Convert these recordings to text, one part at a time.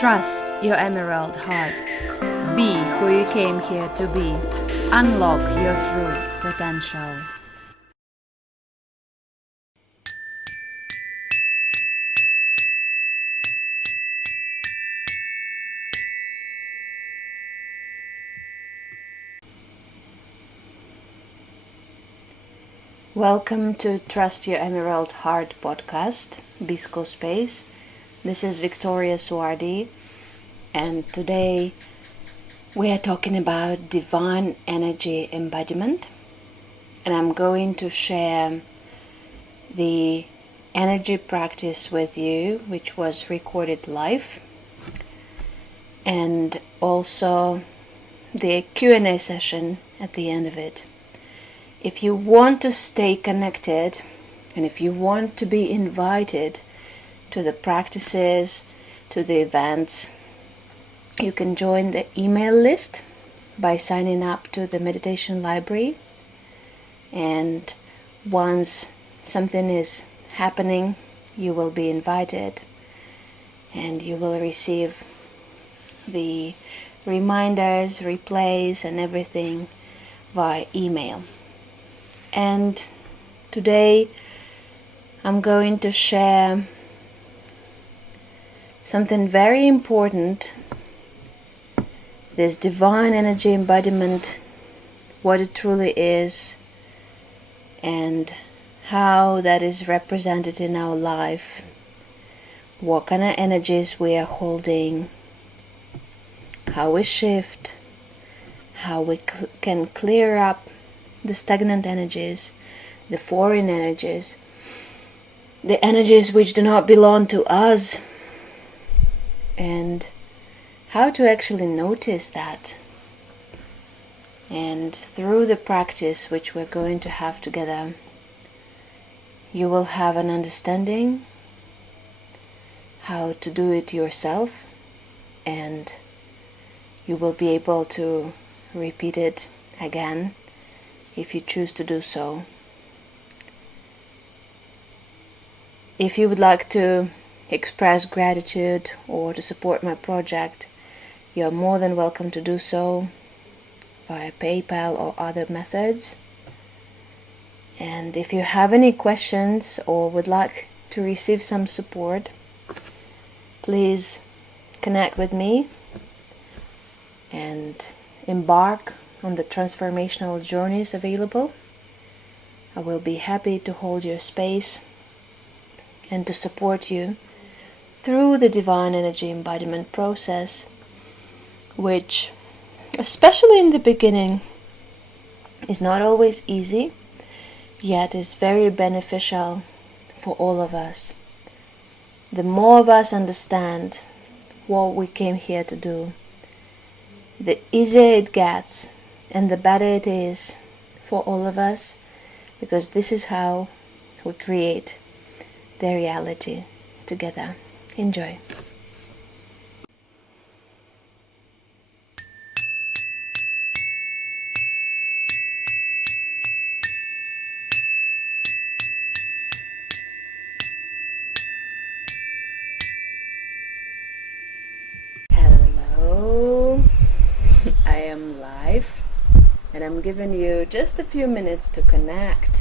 Trust your emerald heart. Be who you came here to be. Unlock your true potential. Welcome to Trust Your Emerald Heart podcast, Bisco Space. This is Victoria Suardi, and today we are talking about divine energy embodiment, and I'm going to share the energy practice with you, which was recorded live, and also the Q&A session at the end of it. If you want to stay connected, and if you want to be invited to the practices, to the events, you can join the email list by signing up to the meditation library. And once something is happening, you will be invited and you will receive the reminders, replays, and everything via email. And today I'm going to share something very important, this divine energy embodiment, what it truly is, and how that is represented in our life, what kind of energies we are holding, how we shift, how we can clear up the stagnant energies, the foreign energies, the energies which do not belong to us, and how to actually notice that. And through the practice which we're going to have together, you will have an understanding how to do it yourself, and you will be able to repeat it again if you choose to do so. If you would like to express gratitude or to support my project, you are more than welcome to do so via PayPal or other methods. And if you have any questions or would like to receive some support, please connect with me and embark on the transformational journeys available. I will be happy to hold your space and to support you through the divine energy embodiment process, which, especially in the beginning, is not always easy, yet is very beneficial for all of us. The more of us understand what we came here to do, the easier it gets and the better it is for all of us, because this is how we create the reality together. Enjoy. Hello, I am live, and I'm giving you just a few minutes to connect,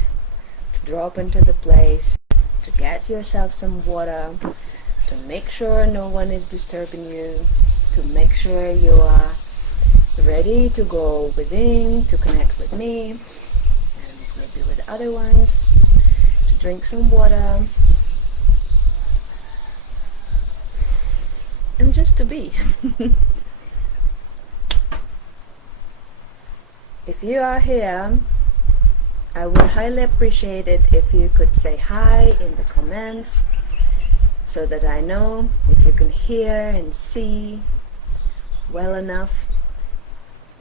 to drop into the place, to get yourself some water, to make sure no one is disturbing you, to make sure you are ready to go within, to connect with me, and maybe with other ones, to drink some water, and just to be. If you are here, I would highly appreciate it if you could say hi in the comments, so that I know if you can hear and see well enough,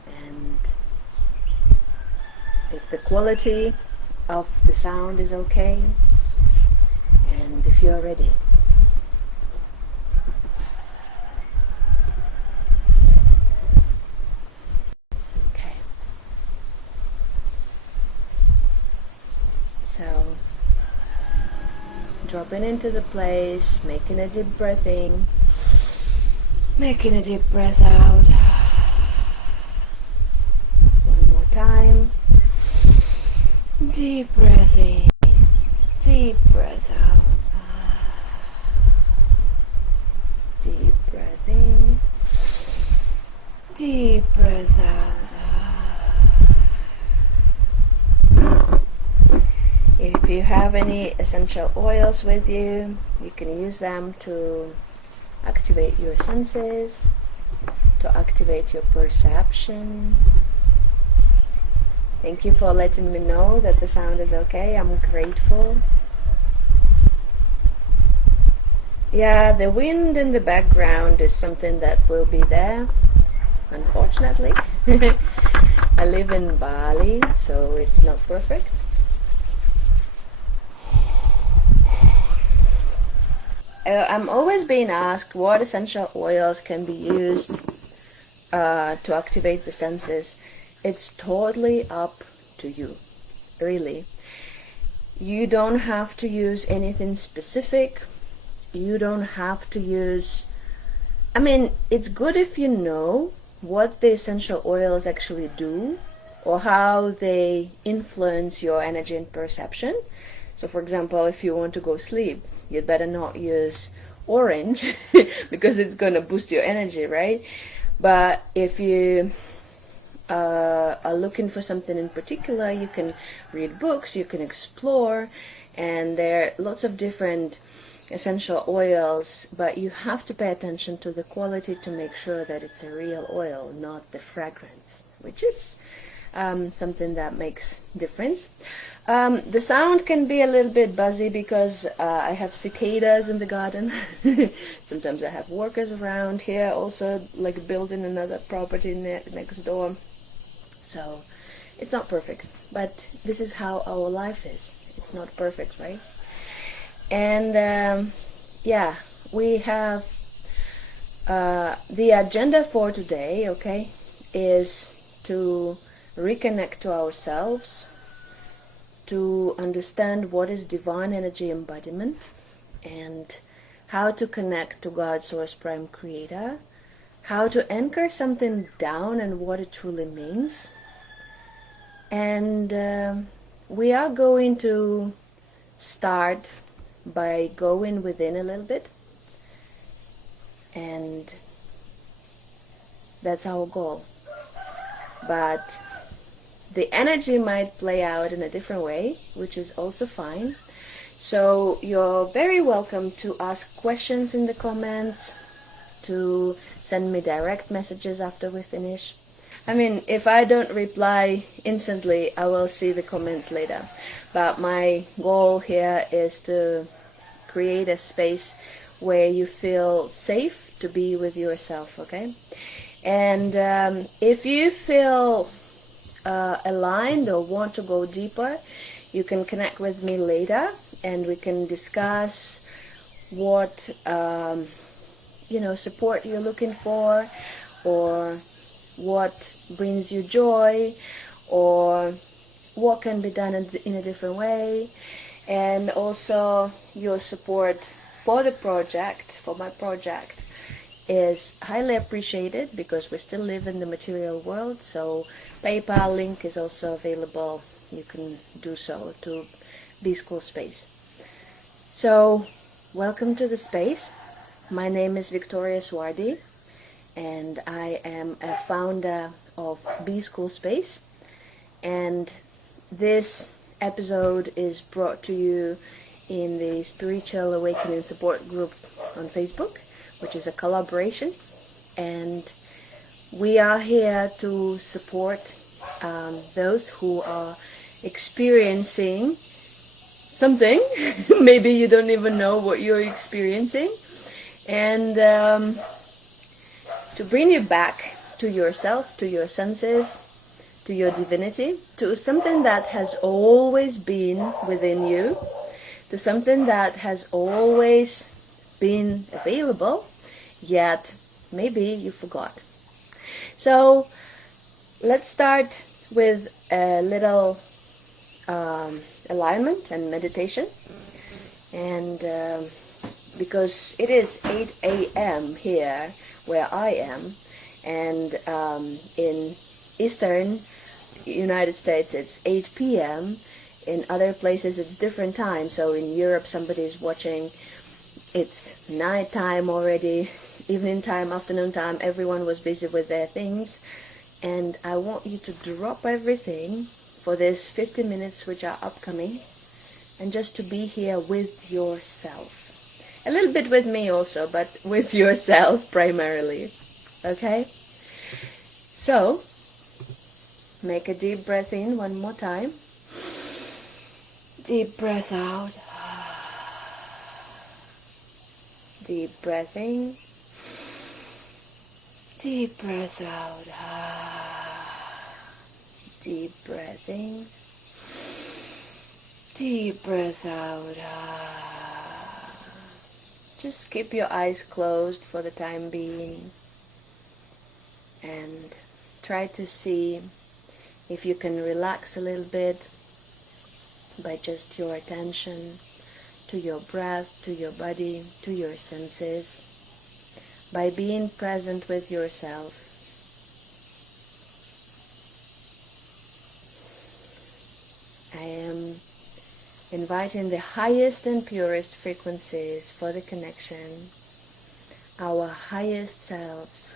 and if the quality of the sound is okay, and if you are ready. Okay. So dropping into the place, making a deep breath in, Making a deep breath out. One more time. Deep breath in. Deep breath out. Deep breath in. Deep breath out. If you have any essential oils with you, you can use them to activate your senses, to activate your perception. Thank you for letting me know that the sound is okay. I'm grateful. Yeah, the wind in the background is something that will be there, unfortunately. I live in Bali, so it's not perfect. I'm always being asked what essential oils can be used to activate the senses. It's totally up to you, really. You don't have to use anything specific. You don't have to use... I mean, it's good if you know what the essential oils actually do or how they influence your energy and perception. So, for example, if you want to go sleep, you'd better not use orange because it's going to boost your energy, right? But if you are looking for something in particular, you can read books, you can explore, and there are lots of different essential oils, but you have to pay attention to the quality to make sure that it's a real oil, not the fragrance, which is something that makes difference. The sound can be a little bit buzzy because I have cicadas in the garden. Sometimes I have workers around here, also like building another property next door. So it's not perfect, but this is how our life is. It's not perfect, right? And yeah, we have the agenda for today, okay, is to reconnect to ourselves, to understand what is divine energy embodiment and how to connect to God, Source, Prime Creator, how to anchor something down and what it truly means. And we are going to start by going within a little bit, and that's our goal. But the energy might play out in a different way, which is also fine. So you're very welcome to ask questions in the comments, to send me direct messages after we finish. I mean, if I don't reply instantly, I will see the comments later. But my goal here is to create a space where you feel safe to be with yourself, okay? And if you feel aligned or want to go deeper, you can connect with me later and we can discuss what support you're looking for, or what brings you joy, or what can be done in a different way. And also your support for the project, for my project, is highly appreciated because we still live in the material world. So PayPal link is also available. You can do so to B-School Space. So welcome to the space. My name is Victoria Swardi, and I am a founder of B-School Space. And this episode is brought to you in the Spiritual Awakening Support Group on Facebook, which is a collaboration. And we are here to support those who are experiencing something. Maybe you don't even know what you're experiencing. And to bring you back to yourself, to your senses, to your divinity, to something that has always been within you, to something that has always been available, yet maybe you forgot. So let's start with a little alignment and meditation. And because it is 8 a.m. here where I am, and in Eastern United States it's 8 p.m. In other places it's different time. So in Europe somebody is watching, it's night time already, evening time, afternoon time, everyone was busy with their things. And I want you to drop everything for this 50 minutes which are upcoming, and just to be here with yourself. A little bit with me also, but with yourself primarily. Okay? So, make a deep breath in one more time. Deep breath out. Deep breath in. Deep breath out. Deep breath in. Deep breath out. Just keep your eyes closed for the time being, and try to see if you can relax a little bit by just your attention to your breath, to your body, to your senses, by being present with yourself. I am inviting the highest and purest frequencies for the connection, our highest selves.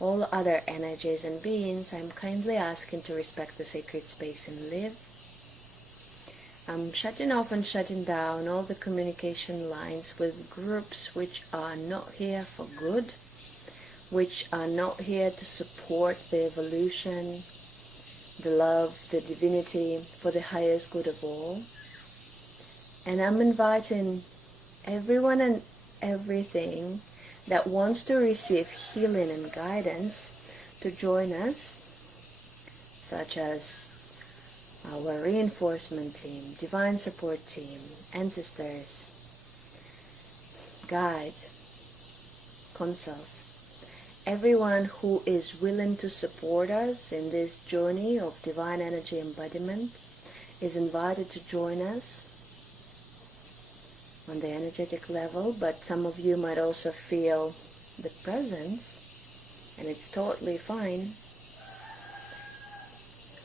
All other energies and beings, I'm kindly asking to respect the sacred space and live. I'm shutting off and shutting down all the communication lines with groups which are not here for good, which are not here to support the evolution, the love, the divinity, for the highest good of all. And I'm inviting everyone and everything that wants to receive healing and guidance to join us, such as our reinforcement team, divine support team, ancestors, guides, consuls, everyone who is willing to support us in this journey of divine energy embodiment is invited to join us on the energetic level. But some of you might also feel the presence, and it's totally fine.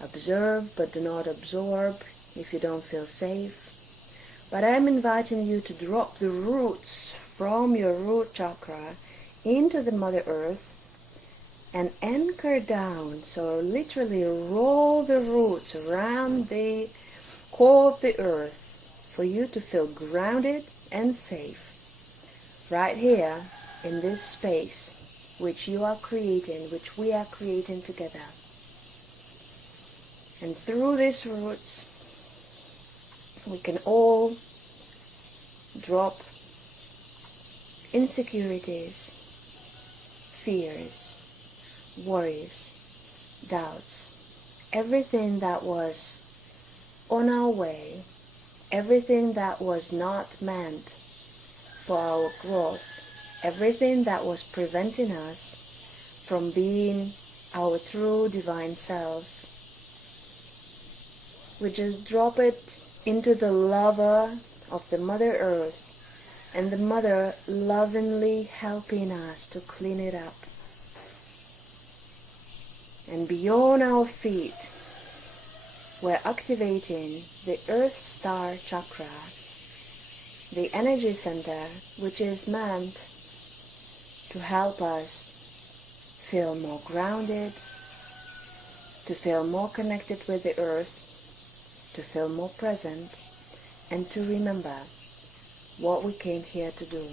Observe, but do not absorb if you don't feel safe. But I'm inviting you to drop the roots from your root chakra into the Mother Earth and anchor down. So literally roll the roots around the core of the earth for you to feel grounded and safe right here in this space which you are creating, which we are creating together. And through these roots we can all drop insecurities, fears, worries, doubts, everything that was on our way, everything that was not meant for our growth, everything that was preventing us from being our true divine selves. We just drop it into the lover of the Mother Earth, and the Mother lovingly helping us to clean it up. And beyond our feet, we're activating the Earth Star Chakra, the energy center, which is meant to help us feel more grounded, to feel more connected with the Earth, to feel more present, and to remember what we came here to do.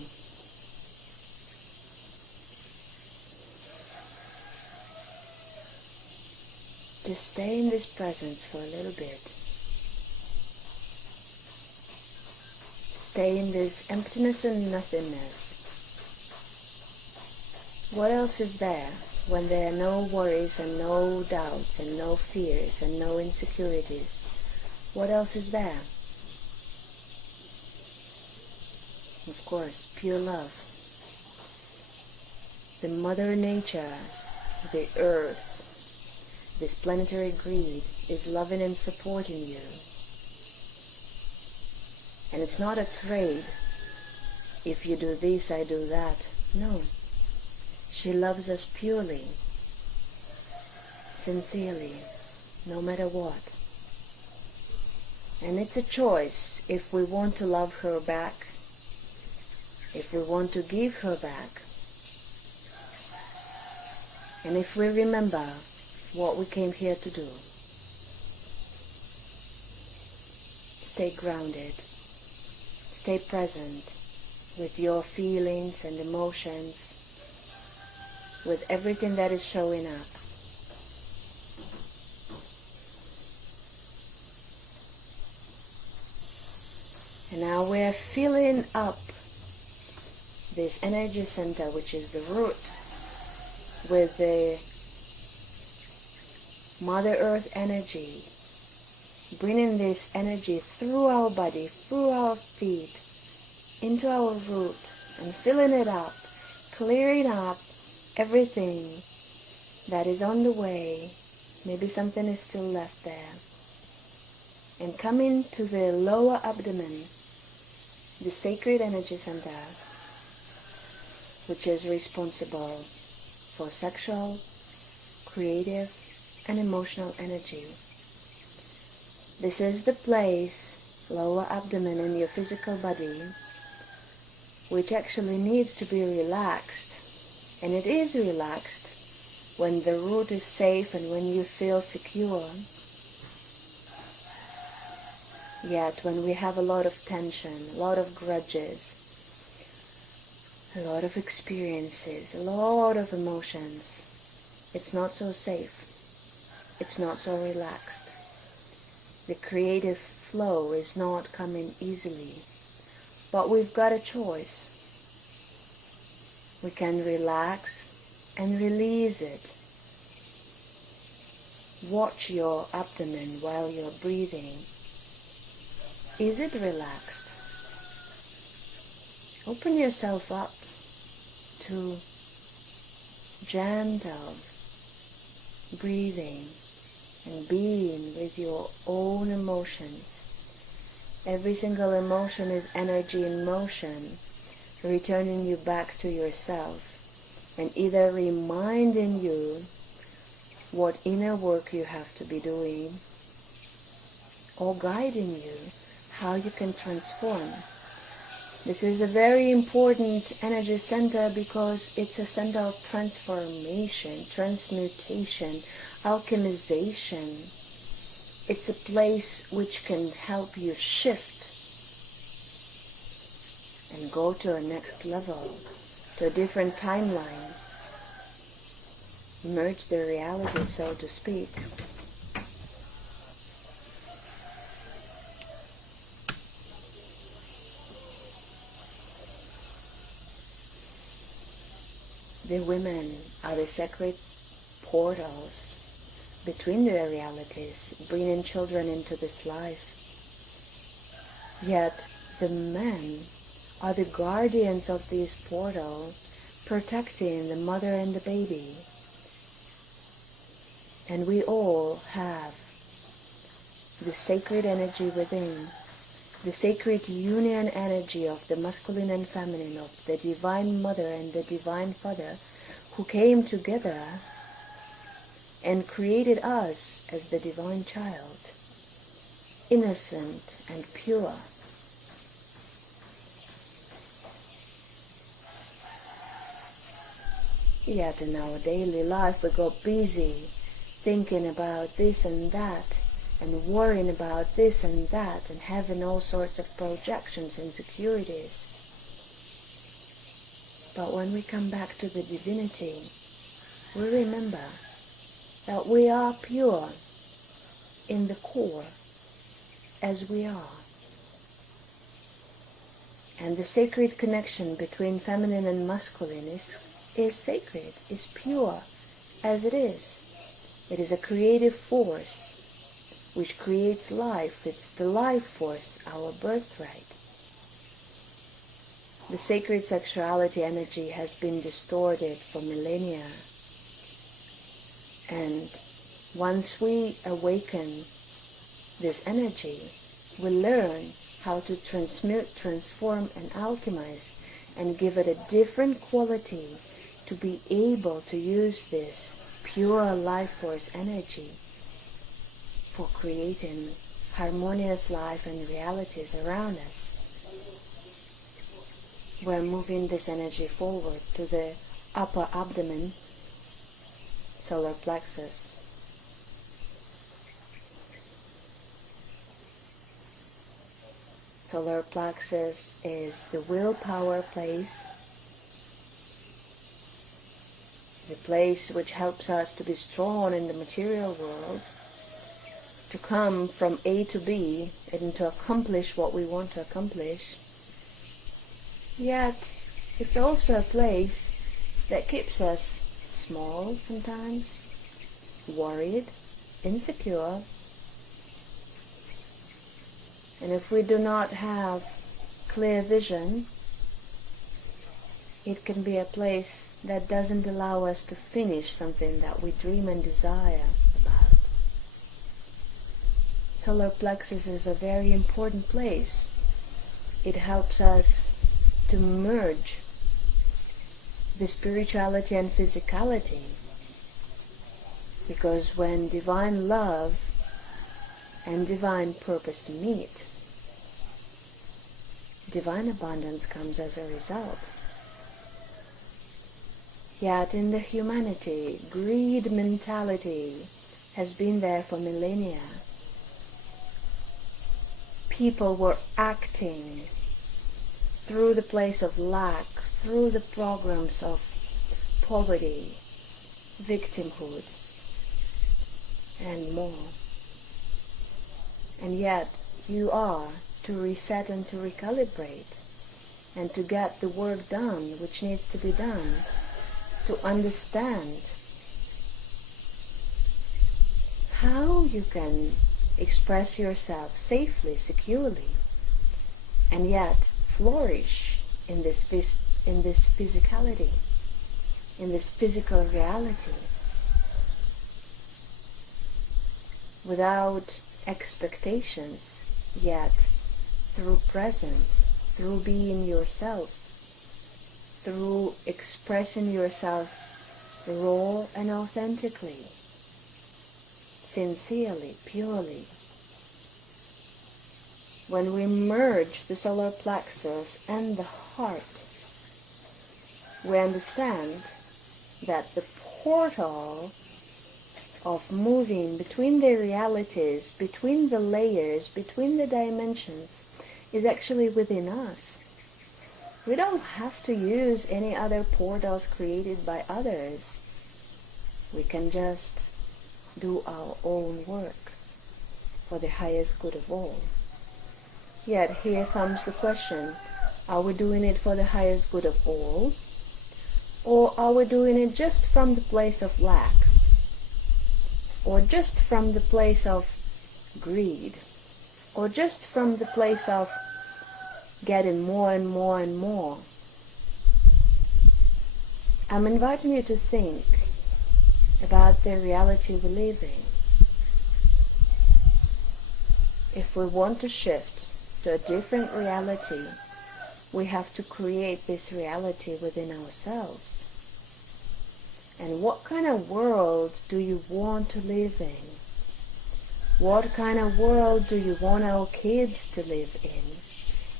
Just stay in this presence for a little bit. Stay in this emptiness and nothingness. What else is there when there are no worries and no doubts and no fears and no insecurities? What else is there? Of course, pure love. The Mother Nature, the Earth, this planetary grid is loving and supporting you. And it's not a trade. If you do this, I do that. No. She loves us purely, sincerely, no matter what. And it's a choice if we want to love her back, if we want to give her back, and if we remember what we came here to do. Stay grounded, stay present with your feelings and emotions, with everything that is showing up. And now we're filling up this energy center, which is the root, with the Mother Earth energy, bringing this energy through our body, through our feet, into our root, and filling it up, clearing up everything that is on the way. Maybe something is still left there. And coming to the lower abdomen, the sacred energy center, which is responsible for sexual, creative, and emotional energy. This is the place, lower abdomen in your physical body, which actually needs to be relaxed. And it is relaxed when the root is safe and when you feel secure. Yet when we have a lot of tension, a lot of grudges, a lot of experiences, a lot of emotions, it's not so safe. It's not so relaxed. The creative flow is not coming easily. But we've got a choice. We can relax and release it. Watch your abdomen while you're breathing. Is it relaxed? Open yourself up to gentle breathing and being with your own emotions. Every single emotion is energy in motion, returning you back to yourself and either reminding you what inner work you have to be doing or guiding you how you can transform. This is a very important energy center because it's a center of transformation, transmutation, alchemization. It's a place which can help you shift and go to a next level, to a different timeline, merge the reality, so to speak. The women are the sacred portals between the realities, bringing children into this life. Yet the men are the guardians of these portals, protecting the mother and the baby. And we all have the sacred energy within, the sacred union energy of the masculine and feminine, of the divine mother and the divine father, who came together and created us as the divine child, innocent and pure. Yet in our daily life we go busy thinking about this and that, and worrying about this and that, and having all sorts of projections and insecurities. But when we come back to the divinity, we remember that we are pure in the core, as we are. And the sacred connection between feminine and masculine is sacred, is pure, as it is. It is a creative force which creates life. It's the life force, our birthright. The sacred sexuality energy has been distorted for millennia. And once we awaken this energy, we learn how to transmute, transform, and alchemize, and give it a different quality to be able to use this pure life force energy for creating harmonious life and realities around us. We're moving this energy forward to the upper abdomen, solar plexus. Solar plexus is the willpower place, the place which helps us to be strong in the material world, to come from A to B and to accomplish what we want to accomplish. Yet, it's also a place that keeps us small sometimes, worried, insecure. And if we do not have clear vision, it can be a place that doesn't allow us to finish something that we dream and desire about. Solar plexus is a very important place. It helps us to merge the spirituality and physicality, because when divine love and divine purpose meet, divine abundance comes as a result. Yet in the humanity, greed mentality has been there for millennia. People were acting through the place of lack, through the programs of poverty, victimhood, and more. And yet you are to reset and to recalibrate and to get the work done which needs to be done, to understand how you can express yourself safely, securely, and yet flourish in this physicality, in this physical reality, without expectations, yet through presence, through being yourself, through expressing yourself raw and authentically, sincerely, purely. When we merge the solar plexus and the heart, we understand that the portal of moving between the realities, between the layers, between the dimensions, is actually within us. We don't have to use any other portals created by others. We can just do our own work for the highest good of all. Yet here comes the question, are we doing it for the highest good of all? Or are we doing it just from the place of lack? Or just from the place of greed? Or just from the place of getting more and more and more? I'm inviting you to think about the reality we live in. If we want to shift to a different reality, we have to create this reality within ourselves. And what kind of world do you want to live in? What kind of world do you want our kids to live in?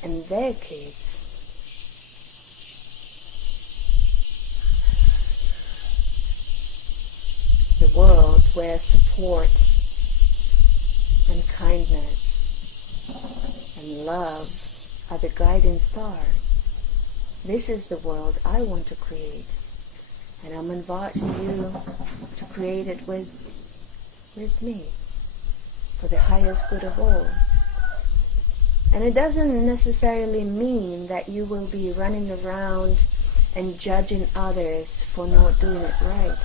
And their kids? The world where support and kindness and love are the guiding star. This is the world I want to create. And I'm inviting you to create it with me, for the highest good of all. And it doesn't necessarily mean that you will be running around and judging others for not doing it right.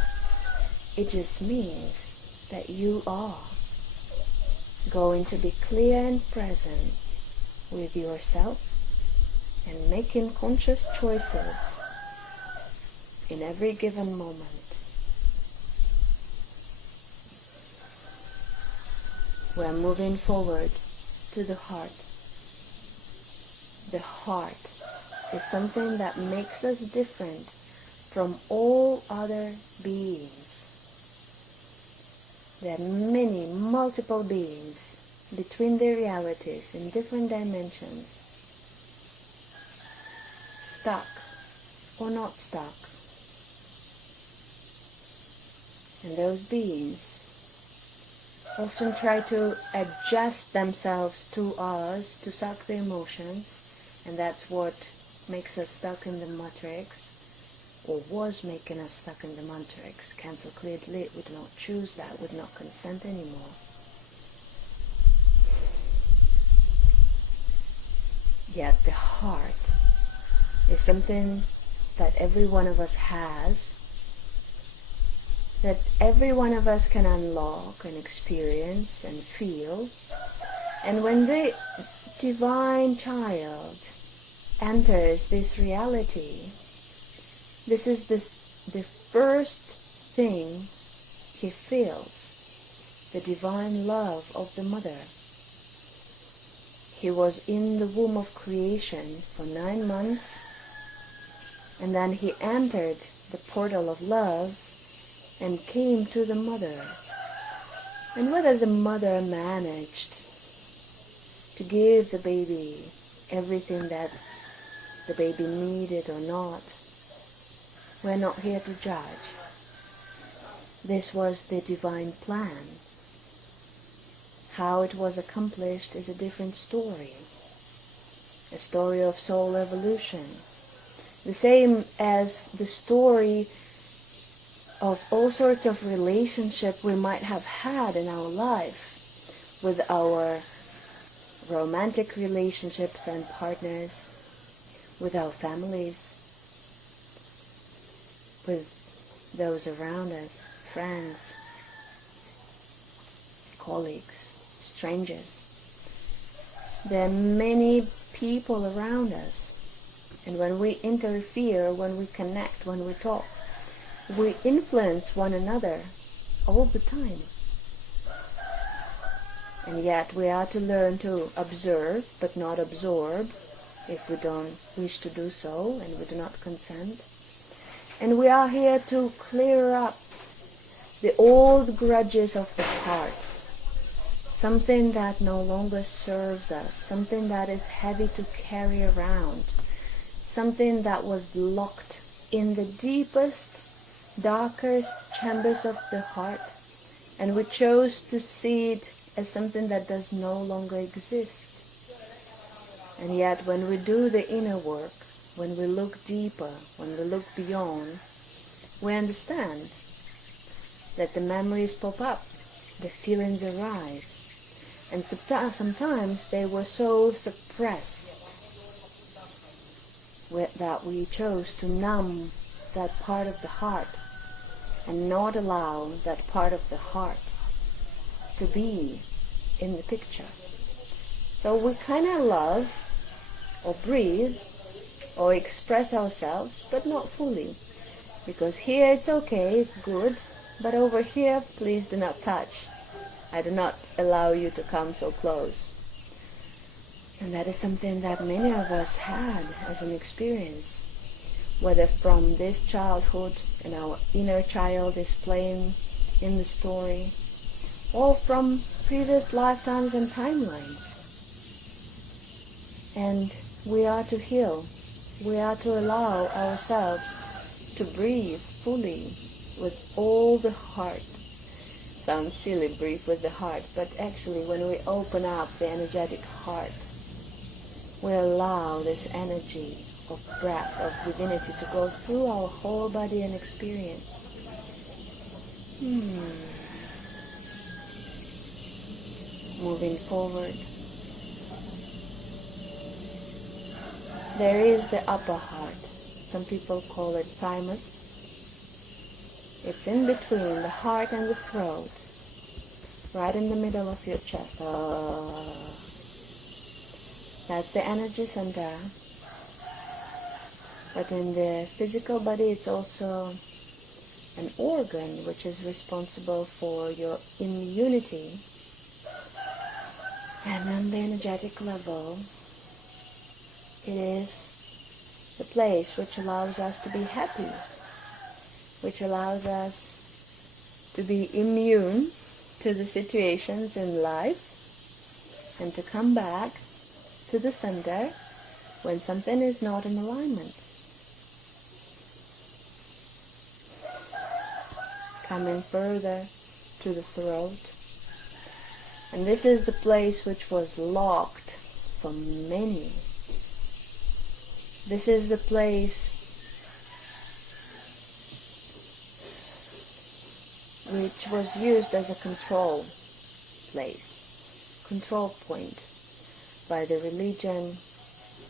It just means that you are going to be clear and present with yourself and making conscious choices in every given moment. We're moving forward to the heart. the heart is something that makes us different from all other beings. There are many, multiple beings between their realities in different dimensions, stuck or not stuck. And those beings often try to adjust themselves to us, to suck the emotions, and that's what makes us stuck in the matrix, or was making us stuck in the matrix. Cancel, cleared, lit. We do not choose that. We do not consent anymore. Yet the heart is something that every one of us has, that every one of us can unlock and experience and feel. And when the divine child enters this reality, this is the first thing he feels, the divine love of the mother. He was in the womb of creation for 9 months, and then he entered the portal of love and came to the mother. And whether the mother managed to give the baby everything that the baby needed or not, we're not here to judge. This was the divine plan. How it was accomplished is a different story. A story of soul evolution. The same as the story of all sorts of relationship we might have had in our life with our romantic relationships and partners, with our families, with those around us, friends, colleagues, strangers. There are many people around us, and when we interfere, when we connect, when we talk, we influence one another all the time. And yet we are to learn to observe but not absorb if we don't wish to do so and we do not consent. And we are here to clear up the old grudges of the heart, something that no longer serves us, something that is heavy to carry around, something that was locked in the deepest, darkest chambers of the heart, and we chose to see it as something that does no longer exist. And yet when we do the inner work, when we look deeper, when we look beyond, we understand that the memories pop up, the feelings arise, and sometimes they were so suppressed that we chose to numb that part of the heart and not allow that part of the heart to be in the picture. So we kind of love or breathe or express ourselves, but not fully. Because here it's okay, it's good, but over here, please do not touch. I do not allow you to come so close. And that is something that many of us had as an experience. Whether from this childhood and our inner child is playing in the story, or from previous lifetimes and timelines. And we are to heal. We are to allow ourselves to breathe fully with all the heart. Sounds silly, breathe with the heart, but actually when we open up the energetic heart, we allow this energy of breath, of divinity to go through our whole body and experience. Moving forward. There is the upper heart. Some people call it thymus. It's in between the heart and the throat, right in the middle of your chest. That's the energy center. But in the physical body, it's also an organ which is responsible for your immunity. And on the energetic level, It is the place which allows us to be happy, which allows us to be immune to the situations in life and to come back to the center when something is not in alignment. Coming further to the throat. And this is the place which was locked for many. This is the place which was used as a control place, control point by the religion,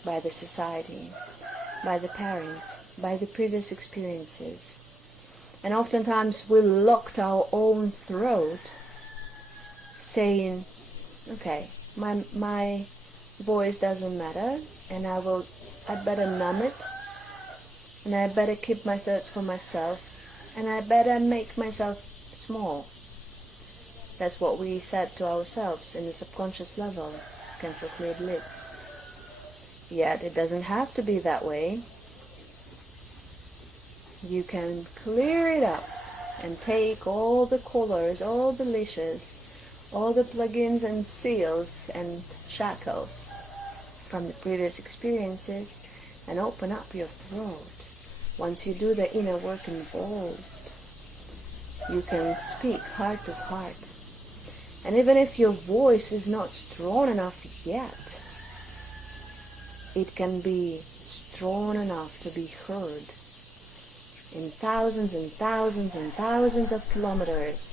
by the society, by the parents, by the previous experiences. And oftentimes we locked our own throat saying, okay, my voice doesn't matter, and I'd better numb it, and I better keep my thoughts for myself, and I better make myself small. That's what we said to ourselves in the subconscious level, cancel cleared lid. Yet it doesn't have to be that way. You can clear it up and take all the collars, all the leashes, all the plugins and seals and shackles from the previous experiences and open up your throat. Once you do the inner work involved, you can speak heart to heart. And even if your voice is not strong enough yet, it can be strong enough to be heard in thousands and thousands and thousands of kilometers,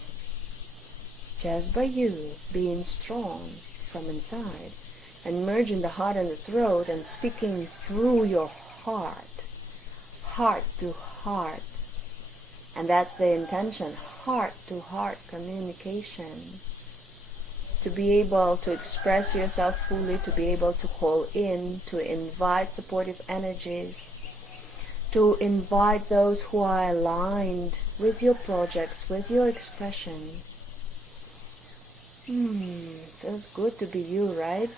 just by you being strong from inside and merging the heart and the throat and speaking through your heart, heart to heart. And that's the intention, heart to heart communication. To be able to express yourself fully, to be able to call in, to invite supportive energies, to invite those who are aligned with your projects, with your expression. Feels good to be you, right?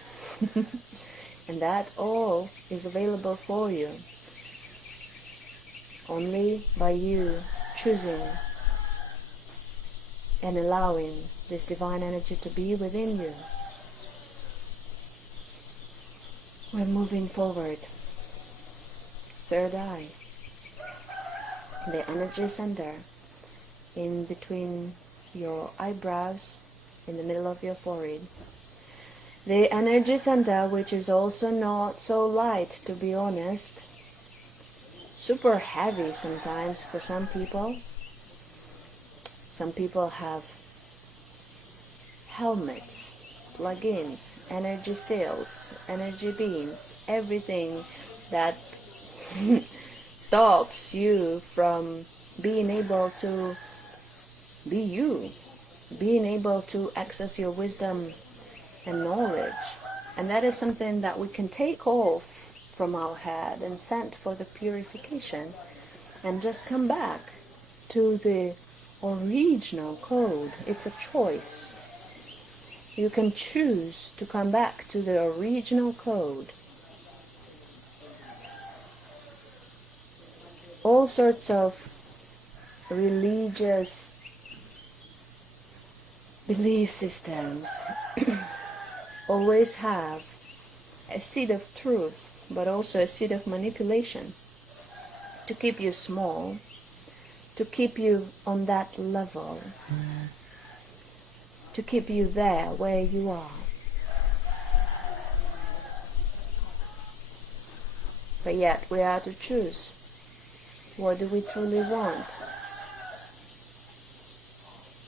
And that all is available for you. Only by you choosing and allowing this divine energy to be within you. We're moving forward. Third eye. The energy center in between your eyebrows, in the middle of your forehead. The energy center, which is also not so light, to be honest. Super heavy sometimes for some people. Some people have helmets, plugins, energy sails, energy beams, everything that stops you from being able to be you, being able to access your wisdom and knowledge. And that is something that we can take off from our head and send for the purification and just come back to the original code. It's a choice. You can choose to come back to the original code. All sorts of religious belief systems always have a seed of truth, but also a seed of manipulation to keep you small, to keep you on that level, to keep you there where you are. But yet we are to choose. What do we truly want?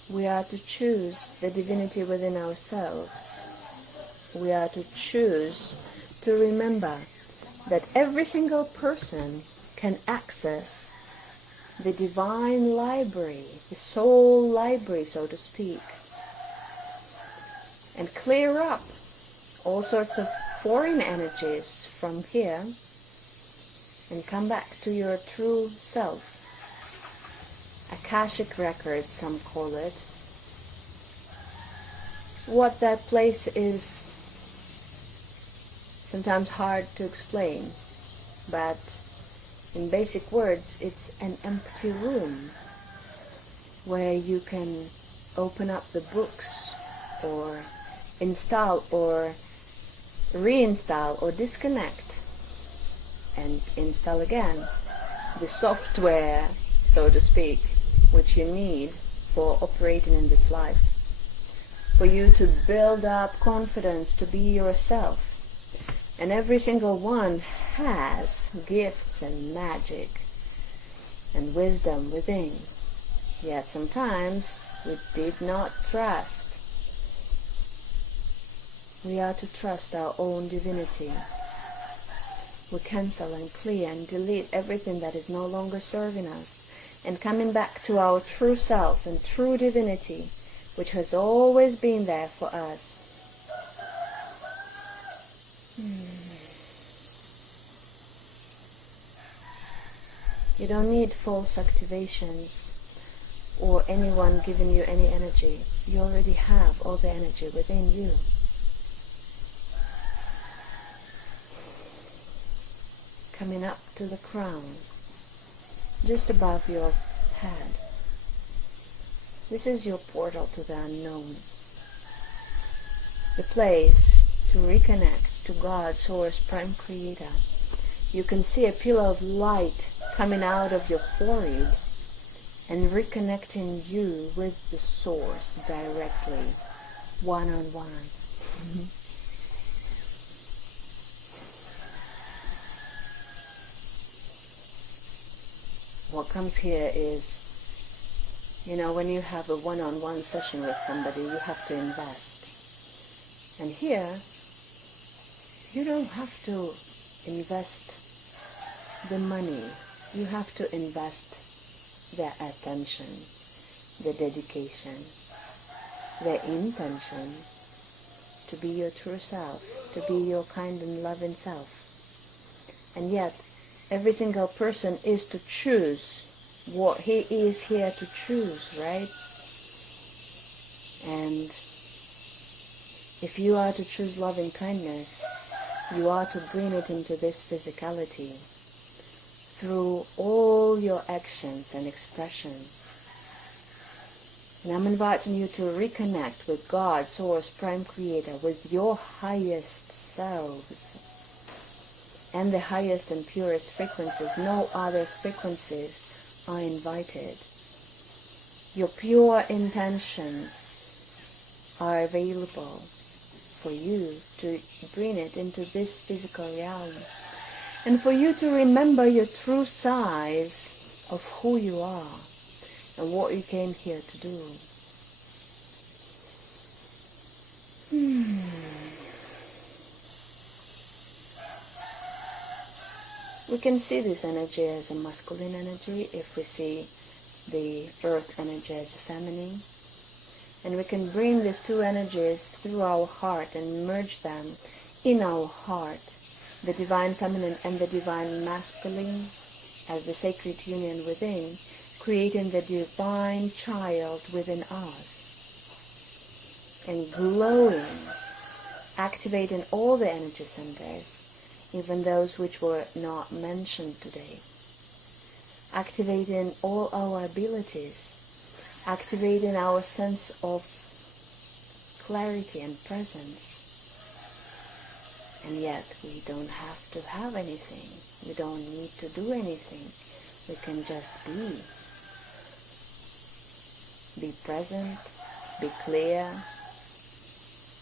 We are to choose the divinity within ourselves. We are to choose to remember that every single person can access the divine library, the soul library, so to speak, and clear up all sorts of foreign energies from here and come back to your true self. Akashic records, some call it. What that place is sometimes hard to explain, but in basic words, it's an empty room where you can open up the books or install or reinstall or disconnect and install again the software, so to speak, which you need for operating in this life. For you to build up confidence to be yourself. And every single one has gifts and magic and wisdom within. Yet sometimes we did not trust. We are to trust our own divinity. We cancel and clear and delete everything that is no longer serving us, and coming back to our true self and true divinity, which has always been there for us. You don't need false activations or anyone giving you any energy. You already have all the energy within you. Coming up to the crown, just above your head. This is your portal to the unknown. The place to reconnect to God, Source, Prime Creator. You can see a pillar of light coming out of your forehead and reconnecting you with the Source directly, one-on-one. What comes here is, when you have a one-on-one session with somebody, you have to invest. And here, you don't have to invest the money. You have to invest their attention, the dedication, their intention to be your true self, to be your kind and loving self. And yet, every single person is to choose what he is here to choose, right? And if you are to choose loving kindness, you are to bring it into this physicality through all your actions and expressions. And I'm inviting you to reconnect with God, Source, Prime Creator, with your highest selves and the highest and purest frequencies. No other frequencies are invited. Your pure intentions are available for you to bring it into this physical realm, and for you to remember your true size of who you are and what you came here to do. We can see this energy as a masculine energy if we see the earth energy as feminine. And we can bring these two energies through our heart and merge them in our heart, the divine feminine and the divine masculine, as the sacred union within, creating the divine child within us, and glowing, activating all the energy centers, even those which were not mentioned today, activating all our abilities, activating our sense of clarity and presence. And yet we don't have to have anything. We don't need to do anything. We can just be. Be present, be clear,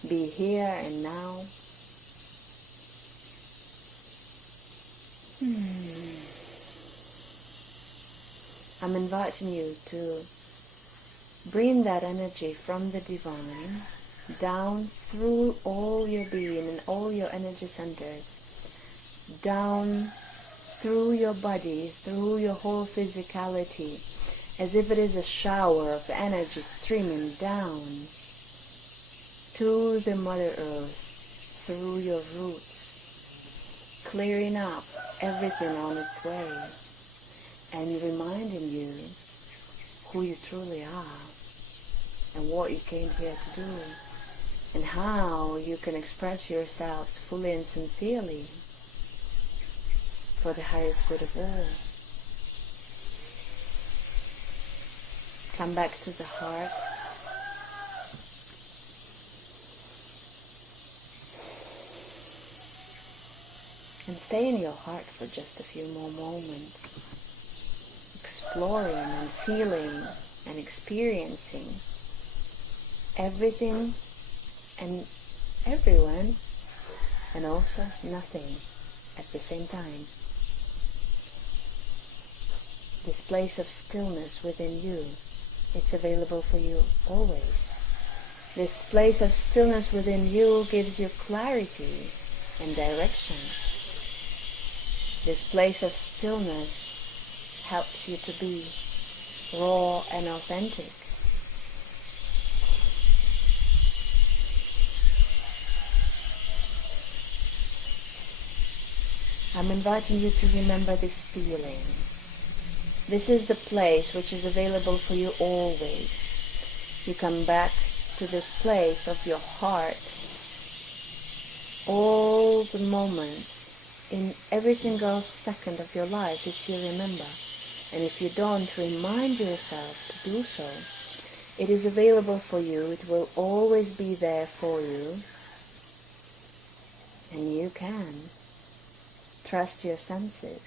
be here and now. I'm inviting you to bring that energy from the divine down through all your being and all your energy centers, down through your body, through your whole physicality, as if it is a shower of energy streaming down to the Mother Earth, through your roots, clearing up everything on its way, and reminding you who you truly are and what you came here to do. and how you can express yourselves fully and sincerely for the highest good of all. Come back to the heart. And stay in your heart for just a few more moments, exploring and feeling and experiencing everything and everyone, and also nothing at the same time. This place of stillness within you, it's available for you always. This place of stillness within you gives you clarity and direction. This place of stillness helps you to be raw and authentic. I'm inviting you to remember this feeling. This is the place which is available for you always. You come back to this place of your heart all the moments, in every single second of your life, if you remember. And if you don't, remind yourself to do so. It is available for you. It will always be there for you. And you can. Trust your senses.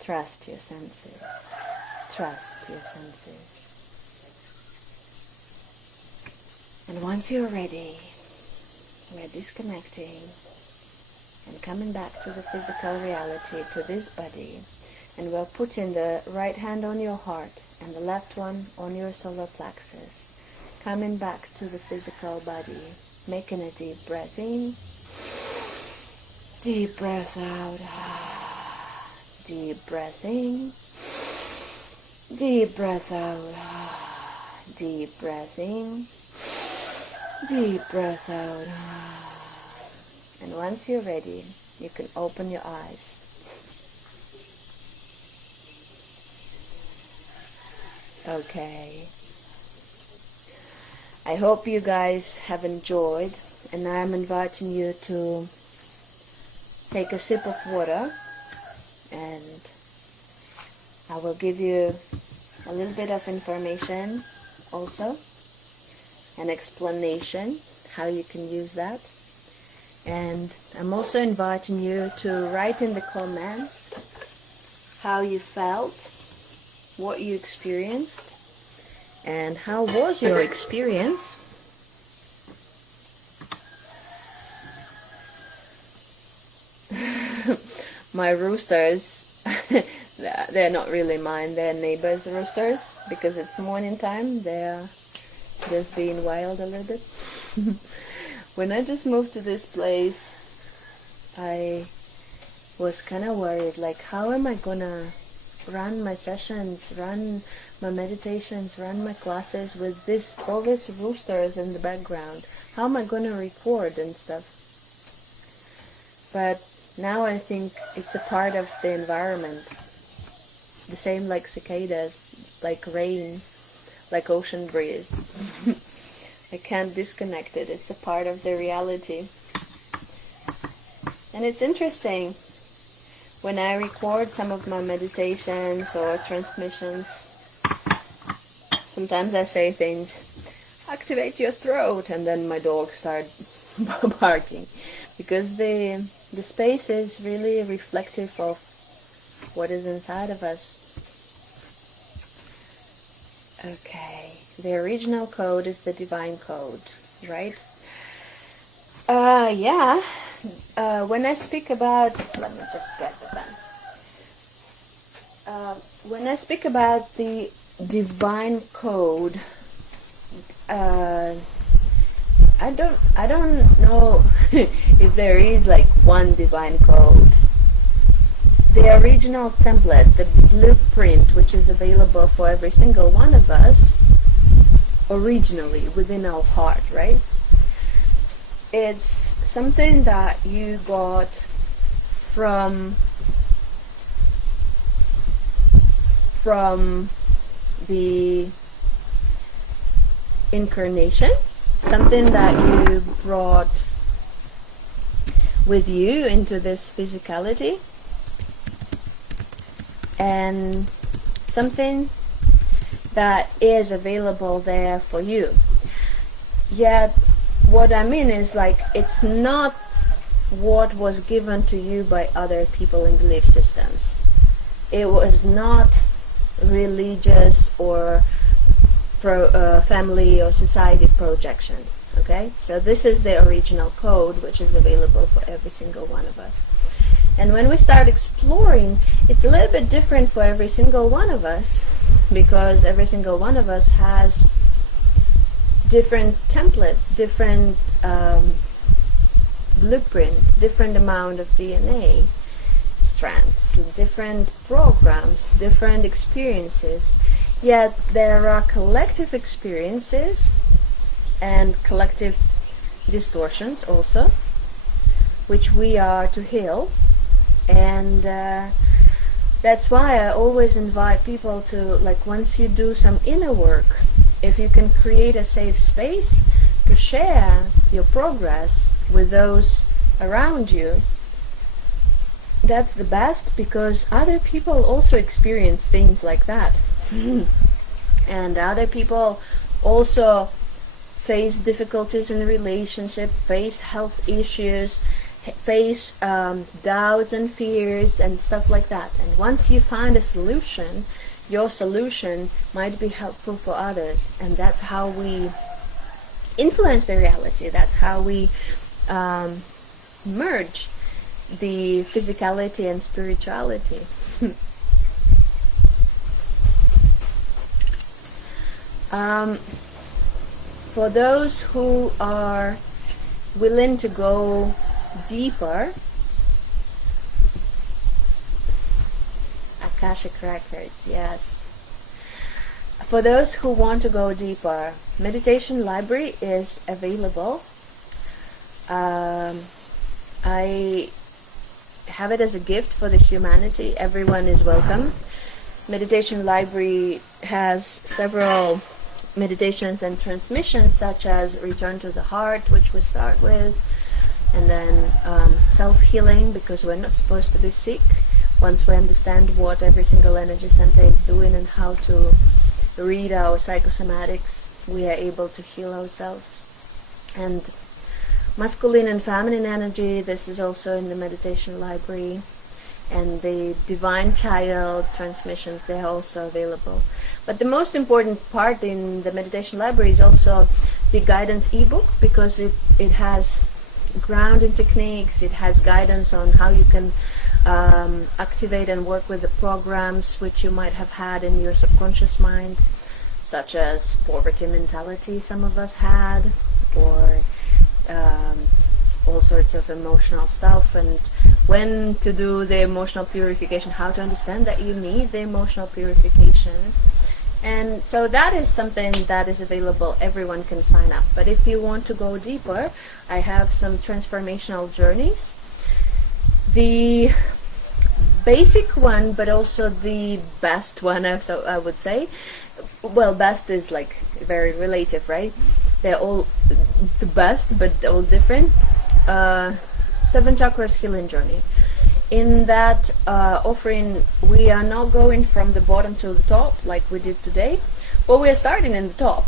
Trust your senses. Trust your senses. And once you're ready, we're disconnecting and coming back to the physical reality, to this body. And we're putting the right hand on your heart and the left one on your solar plexus. Coming back to the physical body, making a deep breath in, deep breath out, deep breath in, deep breath out, deep breath in, deep breath out. And once you're ready, you can open your eyes. Okay. I hope you guys have enjoyed, and I'm inviting you to take a sip of water, and I will give you a little bit of information also, an explanation how you can use that. And I'm also inviting you to write in the comments how you felt, what you experienced, and how was your experience. My roosters, they're not really mine, they're neighbors' roosters, because it's morning time. They're just being wild a little bit. When I just moved to this place, I was kind of worried, like, how am I gonna run my sessions, run my meditations, run my classes with all these roosters in the background? How am I gonna record and stuff? But now I think it's a part of the environment. The same like cicadas, like rain, like ocean breeze. I can't disconnect it. It's a part of the reality. And it's interesting, when I record some of my meditations or transmissions, sometimes I say things, activate your throat, and then my dogs start barking, because the space is really reflective of what is inside of us. Okay, the original code is the divine code, right? Yeah. When I speak about, let me just get the pen. When I speak about the divine code, I don't know if there is like one divine code. The original template, the blueprint, which is available for every single one of us, originally within our heart, right? It's something that you got from the incarnation, something that you brought with you into this physicality, and something that is available there for you. Yet what I mean is, like, it's not what was given to you by other people in belief systems. It was not religious or family or society projection. Okay, so this is the original code, which is available for every single one of us. And when we start exploring, it's a little bit different for every single one of us, because every single one of us has different template, different blueprint, different amount of DNA strands, different programs, different experiences. Yet there are collective experiences and collective distortions also, which we are to heal. And that's why I always invite people to, like, once you do some inner work, if you can create a safe space to share your progress with those around you, that's the best, because other people also experience things like that. And other people also face difficulties in the relationship, face health issues, face doubts and fears and stuff like that. And once you find a solution, your solution might be helpful for others, and that's how we influence the reality. That's how we merge the physicality and spirituality. For those who are willing to go deeper, Akashic Records, yes. For those who want to go deeper, meditation library is available. I have it as a gift for the humanity. Everyone is welcome. Meditation library has several meditations and transmissions, such as Return to the Heart, which we start with, and then self-healing, because we're not supposed to be sick. Once we understand what every single energy center is doing and how to read our psychosomatics, we are able to heal ourselves. And masculine and feminine energy, this is also in the meditation library. And the divine child transmissions, they are also available. But the most important part in the meditation library is also the guidance ebook, because it has grounding techniques, it has guidance on how you can activate and work with the programs which you might have had in your subconscious mind, such as poverty mentality some of us had, or all sorts of emotional stuff, and when to do the emotional purification, how to understand that you need the emotional purification. And so that is something that is available. Everyone can sign up. But if you want to go deeper, I have some transformational journeys. The basic one, but also the best one, so I would say. Well, best is like very relative, right? They're all the best, but all different. 7 Chakras Healing Journey. In that offering, we are not going from the bottom to the top like we did today, but we are starting in the top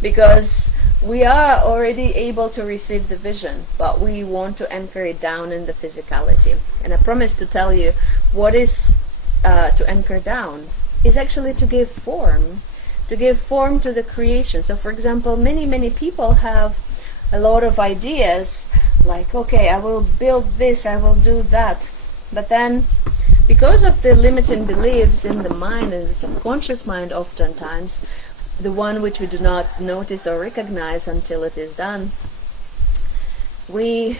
because we are already able to receive the vision, but we want to anchor it down in the physicality. And I promise to tell you what is to anchor down is actually to give form to the creation. So for example, many people have a lot of ideas, like, okay, I will build this, I will do that. But then, because of the limiting beliefs in the mind and the subconscious mind, oftentimes, the one which we do not notice or recognize until it is done, we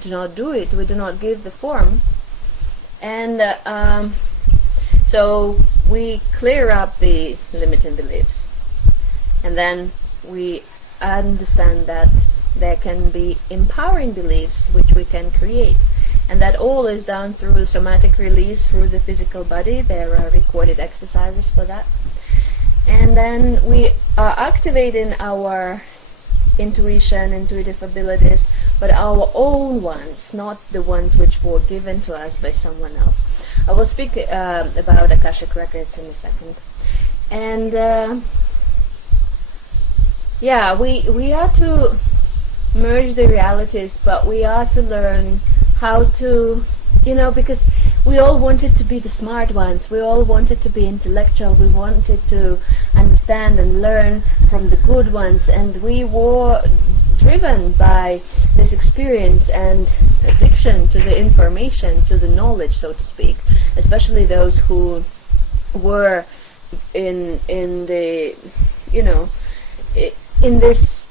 do not do it, we do not give the form. And so we clear up the limiting beliefs. And then we understand that there can be empowering beliefs which we can create, and that all is done through somatic release through the physical body. There are recorded exercises for that, and then we are activating our intuition, intuitive abilities, but our own ones, not the ones which were given to us by someone else. I will speak about Akashic Records in a second. And yeah, we are to merge the realities, but we are to learn how to, because we all wanted to be the smart ones, we all wanted to be intellectual, we wanted to understand and learn from the good ones, and we were driven by this experience and addiction to the information, to the knowledge, so to speak, especially those who were in the, in this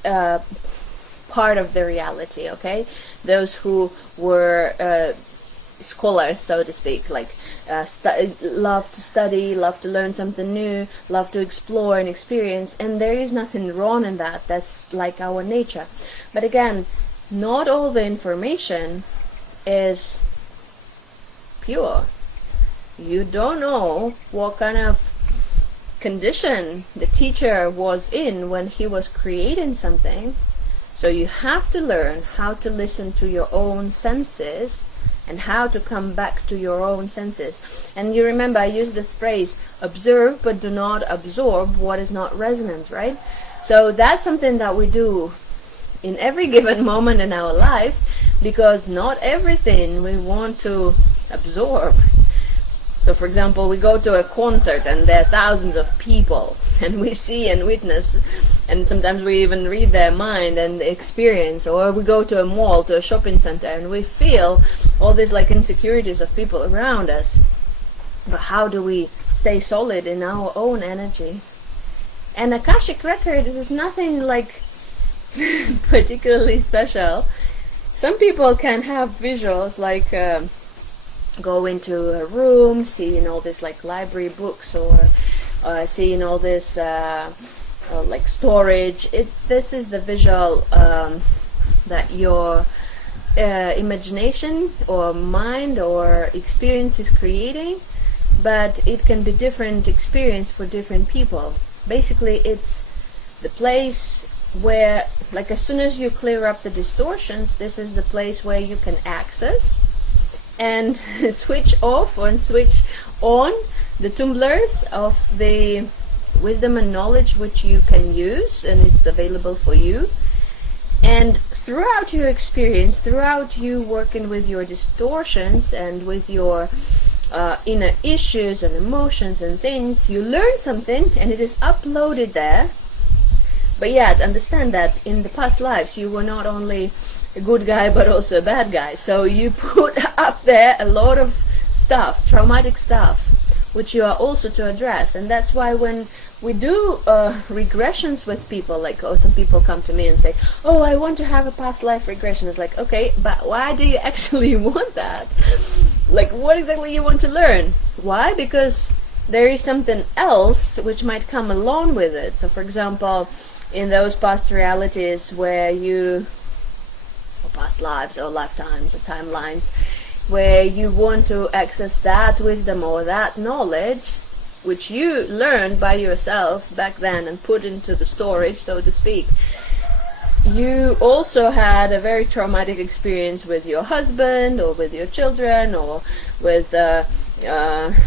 part of the reality, okay? Those who were scholars, so to speak, like love to study, love to learn something new, love to explore and experience, and there is nothing wrong in that. That's like our nature. But again, not all the information is pure. You don't know what kind of condition the teacher was in when he was creating something. So you have to learn how to listen to your own senses and how to come back to your own senses. And you remember I used this phrase, observe but do not absorb what is not resonant, right? So that's something that we do in every given moment in our life, because not everything we want to absorb. So for example, we go to a concert and there are thousands of people, and we see and witness, and sometimes we even read their mind and experience, or we go to a mall, to a shopping center, and we feel all these like insecurities of people around us. But how do we stay solid in our own energy? And Akashic Records is nothing like particularly special. Some people can have visuals like go into a room, seeing all this like library books, or seeing all this like storage. This is the visual that your imagination or mind or experience is creating, but it can be different experience for different people. Basically, it's the place where, like, as soon as you clear up the distortions, this is the place where you can access and switch off and switch on the tumblers of the wisdom and knowledge which you can use, and it's available for you. And throughout your experience, throughout you working with your distortions and with your inner issues and emotions and things, you learn something and it is uploaded there. But yet, understand that in the past lives you were not only a good guy but also a bad guy. So you put up there a lot of stuff, traumatic stuff, which you are also to address. And that's why when we do regressions with people, like, some people come to me and say, oh, I want to have a past life regression. It's like, okay, but why do you actually want that? Like, what exactly you want to learn? Why? Because there is something else which might come along with it. So for example, in those past realities where you, or past lives or lifetimes or timelines, where you want to access that wisdom or that knowledge which you learned by yourself back then and put into the storage, so to speak, you also had a very traumatic experience with your husband or with your children, or with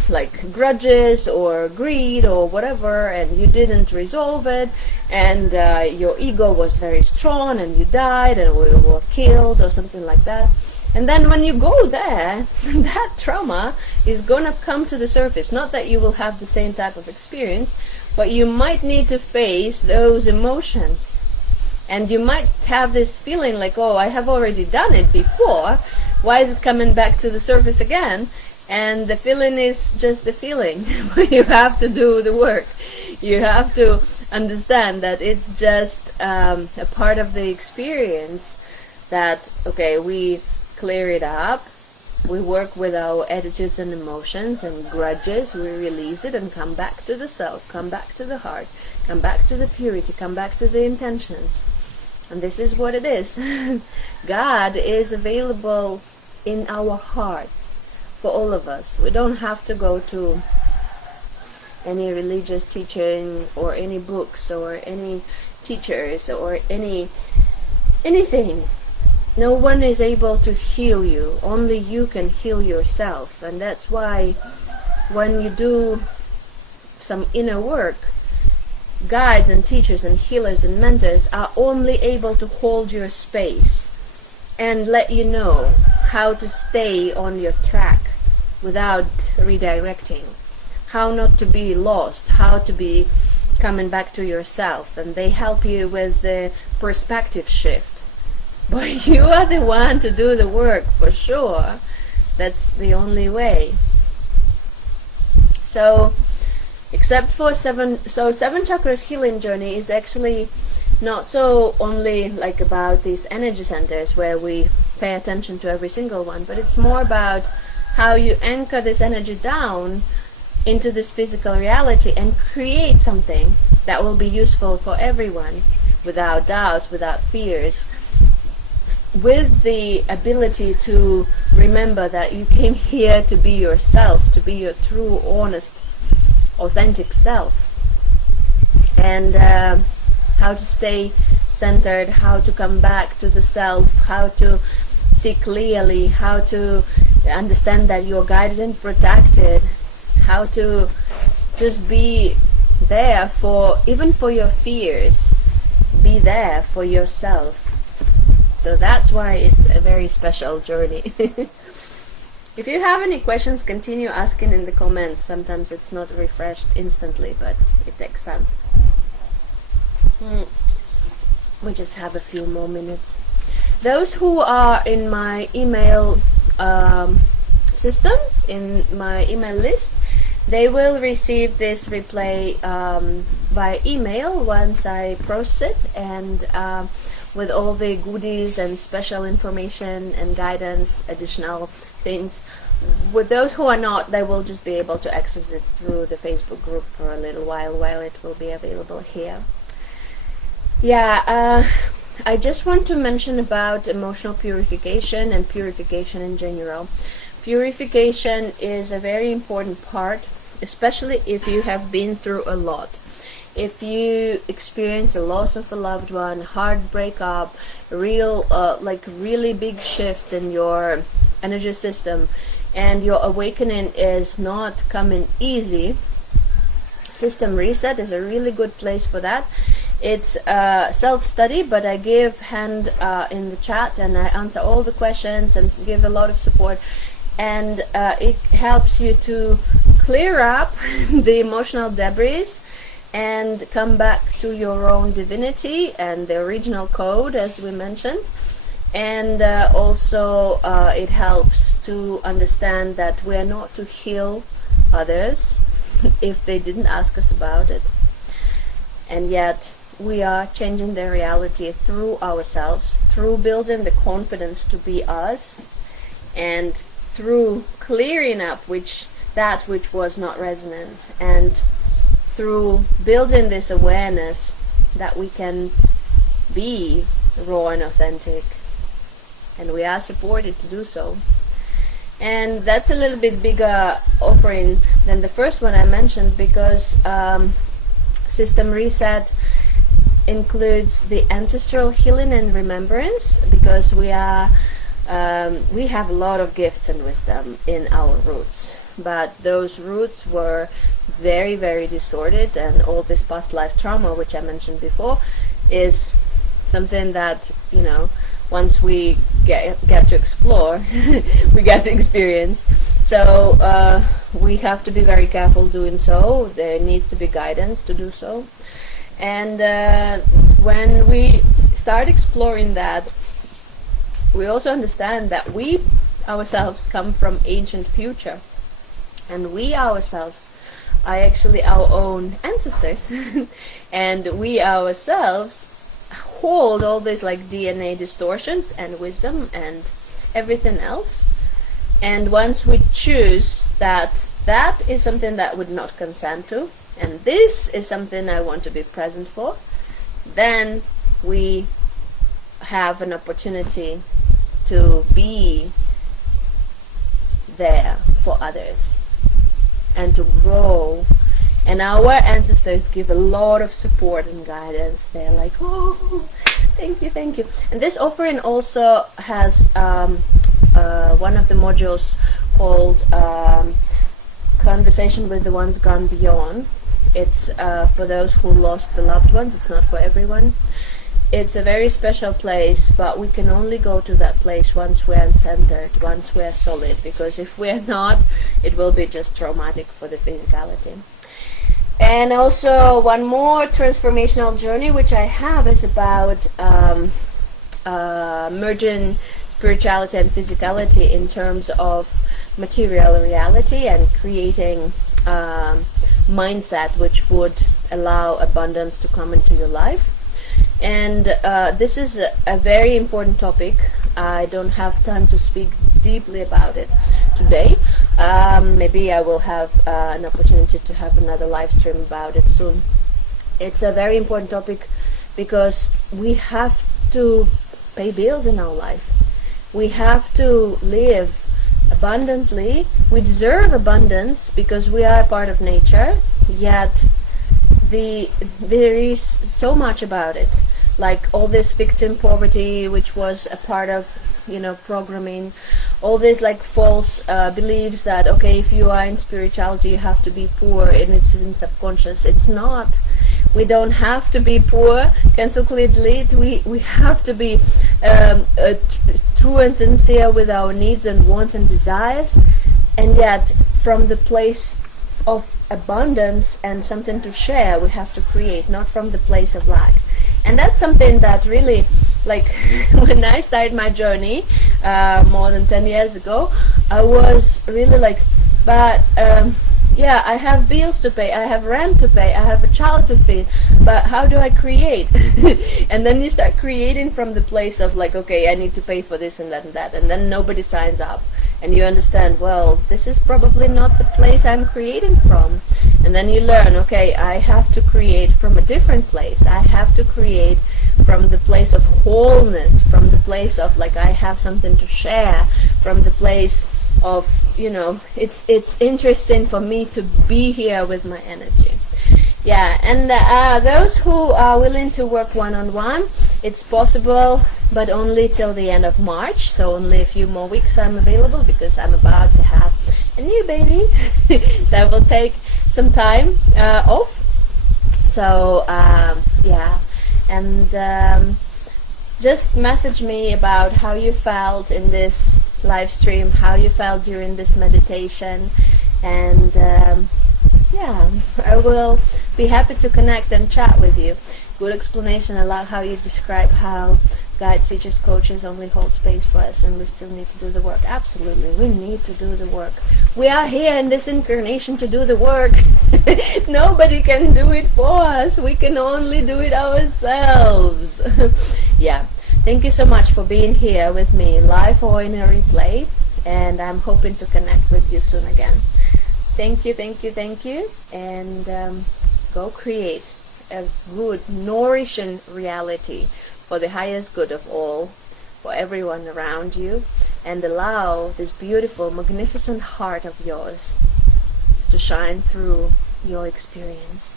like grudges or greed or whatever, and you didn't resolve it, and your ego was very strong and you died and were killed or something like that. And then when you go there, that trauma is gonna come to the surface. Not that you will have the same type of experience, but you might need to face those emotions. And you might have this feeling like, oh, I have already done it before. Why is it coming back to the surface again? And the feeling is just the feeling. You have to do the work. You have to understand that it's just a part of the experience that, okay, we clear it up, we work with our attitudes and emotions and grudges, we release it and come back to the self, come back to the heart, come back to the purity, come back to the intentions. And this is what it is. God is available in our hearts for all of us. We don't have to go to any religious teaching or any books or any teachers or anything. No one is able to heal you. Only you can heal yourself. And that's why when you do some inner work, guides and teachers and healers and mentors are only able to hold your space and let you know how to stay on your track without redirecting, how not to be lost, how to be coming back to yourself, and they help you with the perspective shift. But you are the one to do the work for sure. That's the only way. So except for seven chakras healing journey is actually not so only like about these energy centers where we pay attention to every single one, but it's more about how you anchor this energy down into this physical reality and create something that will be useful for everyone, without doubts, without fears, with the ability to remember that you came here to be yourself, to be your true, honest, authentic self, and how to stay centered, how to come back to the self, how to see clearly, how to understand that you're guided and protected, how to just be there for, even for your fears, be there for yourself. So that's why it's a very special journey. If you have any questions, continue asking in the comments. Sometimes it's not refreshed instantly, but it takes time. We just have a few more minutes. Those who are in my email system, in my email list, they will receive this replay by email once I process it, and with all the goodies and special information and guidance, additional things. With those who are not, they will just be able to access it through the Facebook group for a little while it will be available here. Yeah, I just want to mention about emotional purification and purification in general. Purification is a very important part, especially if you have been through a lot. If you experience a loss of a loved one, hard breakup, really big shift in your energy system, and your awakening is not coming easy, system reset is a really good place for that. It's self-study, but I give hand in the chat, and I answer all the questions and give a lot of support, and it helps you to clear up the emotional debris and come back to your own divinity and the original code, as we mentioned. And also it helps to understand that we are not to heal others if they didn't ask us about it, and yet we are changing their reality through ourselves, through building the confidence to be us, and through clearing up that which was not resonant, and through building this awareness that we can be raw and authentic, and we are supported to do so. And that's a little bit bigger offering than the first one I mentioned, because system reset includes the ancestral healing and remembrance, because we have a lot of gifts and wisdom in our roots, but those roots were very, very distorted, and all this past life trauma, which I mentioned before, is something that, once we get to explore, we get to experience. So we have to be very careful doing so. There needs to be guidance to do so. And when we start exploring that, we also understand that we ourselves come from ancient future, and we ourselves are actually our own ancestors. And we ourselves hold all these DNA distortions and wisdom and everything else. And once we choose that is something that would not consent to, and this is something I want to be present for, then we have an opportunity to be there for others and to grow And our ancestors give a lot of support and guidance. They're like, oh, thank you, thank you. And this offering also has one of the modules called Conversation with the Ones Gone Beyond. It's for those who lost the loved ones. It's not for everyone. It's a very special place, but we can only go to that place once we're centered, once we're solid, because if we're not, it will be just traumatic for the physicality. And also one more transformational journey which I have is about merging spirituality and physicality in terms of material reality and creating mindset which would allow abundance to come into your life. And this is a very important topic. I don't have time to speak deeply about it today. Maybe I will have an opportunity to have another live stream about it soon. It's a very important topic because we have to pay bills in our life. We have to live abundantly. We deserve abundance because we are a part of nature, yet there is so much about it, like all this victim poverty which was a part of programming, all these like false beliefs that okay, if you are in spirituality you have to be poor, and it's in subconscious. It's not. We don't have to be poor. Cancel, clear, delete. We have to be true and sincere with our needs and wants and desires, and yet from the place of abundance and something to share, we have to create, not from the place of lack. And that's something that really, like, when I started my journey more than 10 years ago, I was really like, but yeah, I have bills to pay, I have rent to pay, I have a child to feed, but how do I create? And then you start creating from the place of like, okay, I need to pay for this and that and that, and then nobody signs up. And you understand, well, this is probably not the place I'm creating from. And then you learn, okay, I have to create from a different place. I have to create from the place of wholeness, from the place of like I have something to share, from the place of, it's interesting for me to be here with my energy. Yeah, and those who are willing to work one-on-one, it's possible, but only till the end of March, so only a few more weeks I'm available because I'm about to have a new baby. So I will take some time off. So yeah, and just message me about how you felt in this live stream, how you felt during this meditation, and yeah, I will be happy to connect and chat with you. Good explanation. I love how you describe how guides, teachers, coaches only hold space for us and we still need to do the work. Absolutely, we need to do the work. We are here in this incarnation to do the work. Nobody can do it for us. We can only do it ourselves. Yeah, thank you so much for being here with me, live or in a replay, and I'm hoping to connect with you soon again. Thank you, thank you, thank you, and go create a good, nourishing reality for the highest good of all, for everyone around you, and allow this beautiful, magnificent heart of yours to shine through your experience.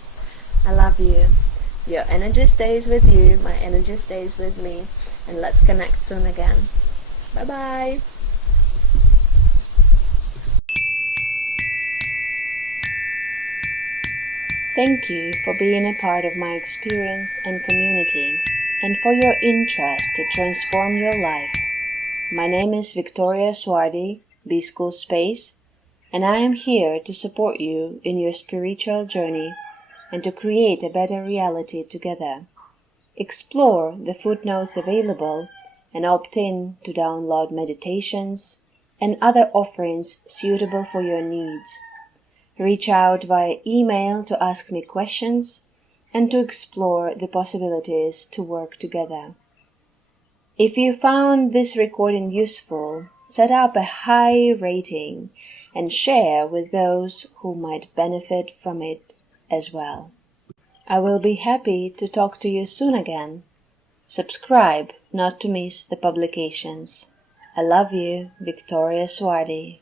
I love you. Your energy stays with you, my energy stays with me, and let's connect soon again. Bye-bye. Thank you for being a part of my experience and community, and for your interest to transform your life. My name is Victoria Swardi, B-School Space, and I am here to support you in your spiritual journey and to create a better reality together. Explore the footnotes available and opt in to download meditations and other offerings suitable for your needs. Reach out via email to ask me questions and to explore the possibilities to work together. If you found this recording useful, set up a high rating and share with those who might benefit from it as well. I will be happy to talk to you soon again. Subscribe not to miss the publications. I love you, Victoria Swardi.